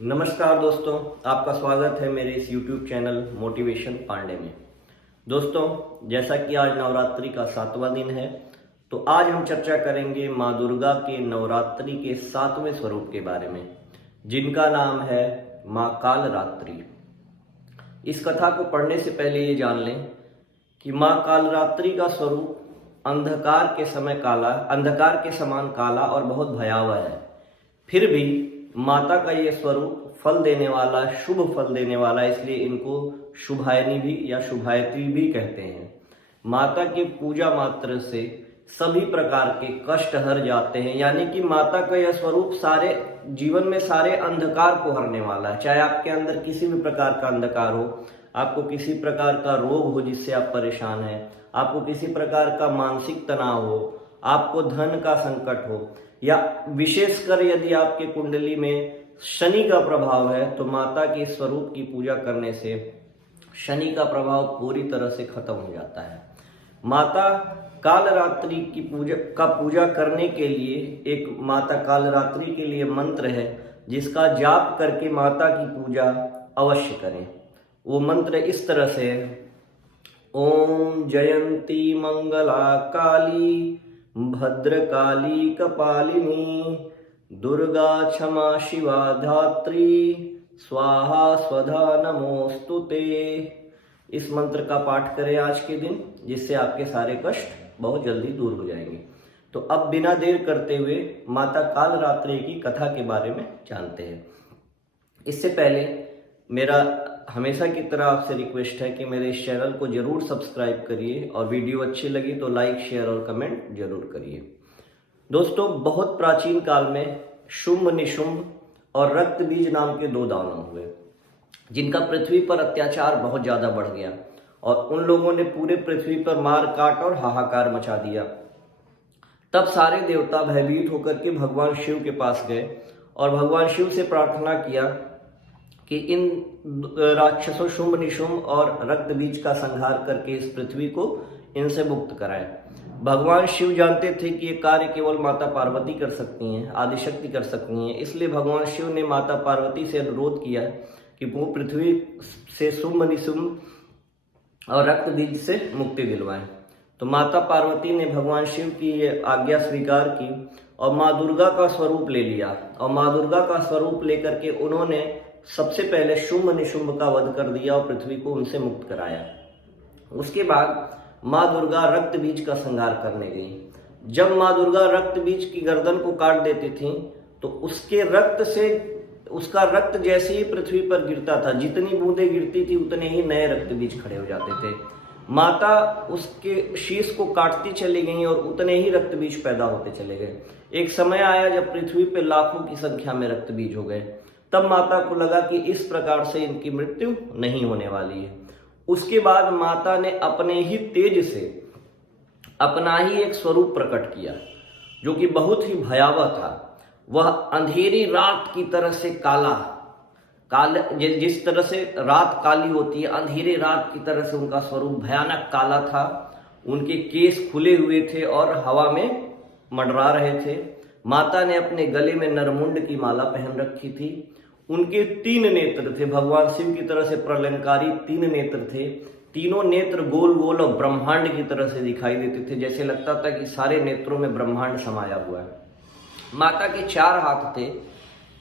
नमस्कार दोस्तों, आपका स्वागत है मेरे इस YouTube चैनल मोटिवेशन पांडे में। दोस्तों, जैसा कि आज नवरात्रि का 7वां दिन है, तो आज हम चर्चा करेंगे माँ दुर्गा के नवरात्रि के 7वें स्वरूप के बारे में, जिनका नाम है माँ कालरात्रि। इस कथा को पढ़ने से पहले ये जान लें कि माँ कालरात्रि का स्वरूप अंधकार के समान काला और बहुत भयावह है। फिर भी माता का ये स्वरूप फल देने वाला, शुभ फल देने वाला, इसलिए इनको शुभायनी भी या शुभायत्री भी कहते हैं। माता की पूजा मात्र से सभी प्रकार के कष्ट हर जाते हैं, यानी कि माता का यह स्वरूप सारे जीवन में सारे अंधकार को हरने वाला है। चाहे आपके अंदर किसी भी प्रकार का अंधकार हो, आपको किसी प्रकार का रोग हो जिससे आप परेशान हैं, आपको किसी प्रकार का मानसिक तनाव हो, आपको धन का संकट हो, या विशेषकर यदि आपके कुंडली में शनि का प्रभाव है, तो माता के स्वरूप की पूजा करने से शनि का प्रभाव पूरी तरह से खत्म हो जाता है। माता कालरात्रि की पूजा करने के लिए एक माता कालरात्रि के लिए मंत्र है, जिसका जाप करके माता की पूजा अवश्य करें। वो मंत्र इस तरह से है: ओम जयंती मंगला काली भद्रकाली कपालिनी दुर्गा क्षमा शिवा धात्री स्वाहा स्वधा नमोस्तुते। इस मंत्र का पाठ करें आज के दिन, जिससे आपके सारे कष्ट बहुत जल्दी दूर हो जाएंगे। तो अब बिना देर करते हुए माता कालरात्रि की कथा के बारे में जानते हैं। इससे पहले मेरा हमेशा की तरह आपसे रिक्वेस्ट है कि मेरे इस चैनल को जरूर सब्सक्राइब करिए, और वीडियो अच्छी लगी तो लाइक, शेयर और कमेंट जरूर करिए। दोस्तों, बहुत प्राचीन काल में शुंभ, निशुंभ और रक्त बीज नाम के दो दानव हुए, जिनका पृथ्वी पर अत्याचार बहुत ज्यादा बढ़ गया, और उन लोगों ने पूरे पृथ्वी पर मार काट और हाहाकार मचा दिया। तब सारे देवता भयभीत होकर के भगवान शिव के पास गए और भगवान शिव से प्रार्थना किया कि इन राक्षसों शुंभ, निशुंभ और रक्त बीज का संहार करके इस पृथ्वी को इनसे मुक्त कराएं। भगवान शिव जानते थे कि ये कार्य केवल माता पार्वती कर सकती हैं, आदिशक्ति कर सकती हैं, इसलिए भगवान शिव ने माता पार्वती से अनुरोध किया कि वो पृथ्वी से शुंभ, निशुंभ और रक्त बीज से मुक्ति दिलवाएं। तो माता पार्वती ने भगवान शिव की ये आज्ञा स्वीकार की और माँ दुर्गा का स्वरूप ले लिया, और माँ दुर्गा का स्वरूप लेकर के उन्होंने सबसे पहले शुंभ, निशुंभ का वध कर दिया और पृथ्वी को उनसे मुक्त कराया। उसके बाद माँ दुर्गा रक्त बीज का संहार करने गई। जब माँ दुर्गा रक्त बीज की गर्दन को काट देती थी, तो उसके रक्त से उसका रक्त जैसे ही पृथ्वी पर गिरता था, जितनी बूंदें गिरती थी उतने ही नए रक्त बीज खड़े हो जाते थे। माता उसके शीश को काटती चली गई और उतने ही रक्त बीज पैदा होते चले गए। एक समय आया जब पृथ्वी पर लाखों की संख्या में रक्त बीज हो गए। तब माता को लगा कि इस प्रकार से इनकी मृत्यु नहीं होने वाली है। उसके बाद माता ने अपने ही तेज से अपना ही एक स्वरूप प्रकट किया, जो कि बहुत ही भयावह था। वह अंधेरी रात की तरह से जिस तरह से रात काली होती है, अंधेरी रात की तरह से उनका स्वरूप भयानक काला था। उनके केस खुले हुए थे और हवा में मंडरा रहे थे। माता ने अपने गले में नरमुंड की माला पहन रखी थी। उनके 3 नेत्र थे, भगवान शिव की तरह से प्रलंकारी 3 नेत्र थे। तीनों नेत्र गोल गोल और ब्रह्मांड की तरह से दिखाई देते थे, जैसे लगता था कि सारे नेत्रों में ब्रह्मांड समाया हुआ है। माता के 4 हाथ थे।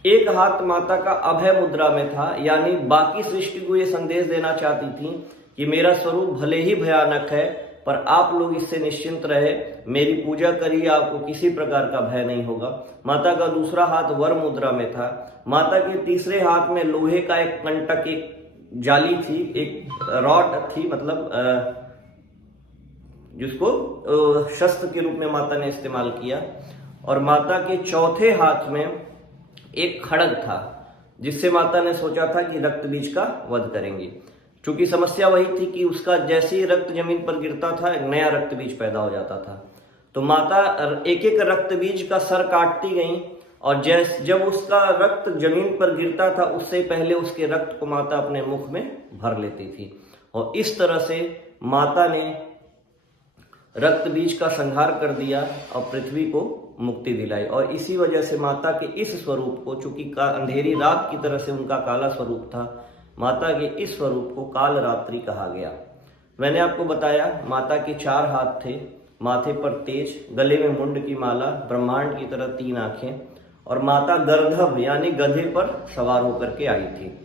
एक हाथ माता का अभय मुद्रा में था, यानी बाकी सृष्टि को यह संदेश देना चाहती थी कि मेरा स्वरूप भले ही भयानक है, पर आप लोग इससे निश्चिंत रहे, मेरी पूजा करिए, आपको किसी प्रकार का भय नहीं होगा। माता का दूसरा हाथ वर मुद्रा में था। माता के तीसरे हाथ में लोहे का एक कंटक, एक जाली थी, एक रॉड थी, मतलब जिसको शस्त्र के रूप में माता ने इस्तेमाल किया। और माता के चौथे हाथ में एक खड्ग था, जिससे माता ने सोचा था कि रक्त बीज का वध करेंगे। चूंकि समस्या वही थी कि उसका जैसे ही रक्त जमीन पर गिरता था, एक नया रक्त बीज पैदा हो जाता था। तो माता एक एक रक्त बीज का सर काटती गई, और जब उसका रक्त जमीन पर गिरता था, उससे पहले उसके रक्त को माता अपने मुख में भर लेती थी। और इस तरह से माता ने रक्त बीज का संहार कर दिया और पृथ्वी को मुक्ति दिलाई। और इसी वजह से माता के इस स्वरूप को, चूंकि अंधेरी रात की तरह से उनका काला स्वरूप था, माता के इस स्वरूप को कालरात्रि कहा गया। मैंने आपको बताया माता के 4 हाथ थे, माथे पर तेज, गले में मुंड की माला, ब्रह्मांड की तरह 3 आंखें, और माता गर्दभ यानी गधे पर सवार होकर के आई थी।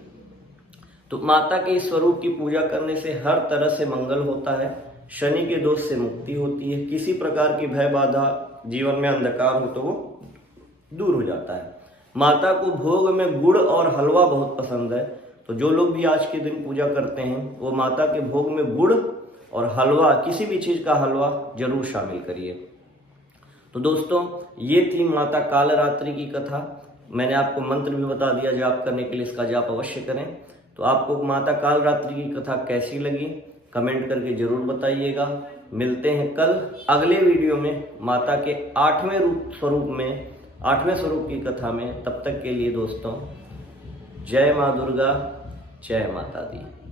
तो माता के इस स्वरूप की पूजा करने से हर तरह से मंगल होता है, शनि के दोष से मुक्ति होती है, किसी प्रकार की भय बाधा, जीवन में अंधकार हो तो वो दूर हो जाता है। माता को भोग में गुड़ और हलवा बहुत पसंद है, तो जो लोग भी आज के दिन पूजा करते हैं वो माता के भोग में गुड़ और हलवा, किसी भी चीज का हलवा जरूर शामिल करिए। तो दोस्तों, ये थी माता कालरात्रि की कथा। मैंने आपको मंत्र भी बता दिया जाप करने के लिए, इसका जाप अवश्य करें। तो आपको माता कालरात्रि की कथा कैसी लगी कमेंट करके जरूर बताइएगा। मिलते हैं कल अगले वीडियो में माता के 8वें स्वरूप की कथा में। तब तक के लिए दोस्तों, जय माँ दुर्गा, जय माता दी।